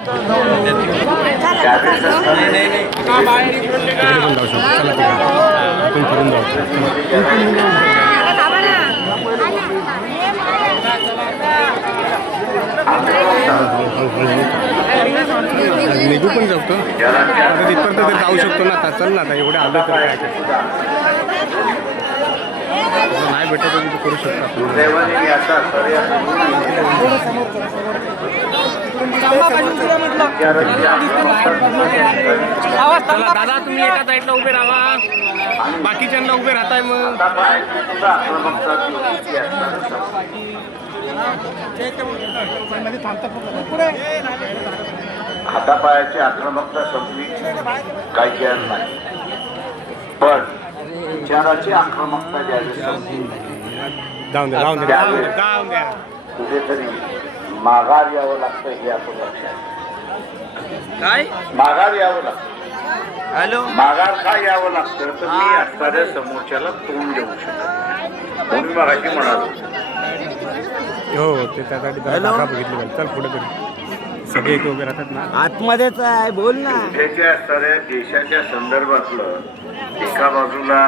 निघू पण शकतो आता तिथपर्यंत तर जाऊ शकतो ना. आता चल ना, आता एवढे आलो तर काय नाही भेटत तर करू शकतो चला दादा, तुम्ही एका साईडला उभे राहा, बाकीच्यांना उभे राहताय मग. हातापायाची आक्रमकता संपली काही केलं नाही, पण विचाराची आक्रमकता ज्यावेळेस संपली कुठेतरी माघार यावं लागतं हे आपण लक्षात. काय माघार यावं लागतं. हॅलो, माघार का यावं लागतं तर मी असणाऱ्या समोरच्याला तोंड देऊ शकतो म्हणून मगाशी म्हणालो. हो, ते त्यासाठी बघितलं. चल पुढे तरी सगळे एक उभे राहतात ना. आतमध्येच आहे, बोल ना. सध्याच्या असणाऱ्या देशाच्या संदर्भातलं एका बाजूला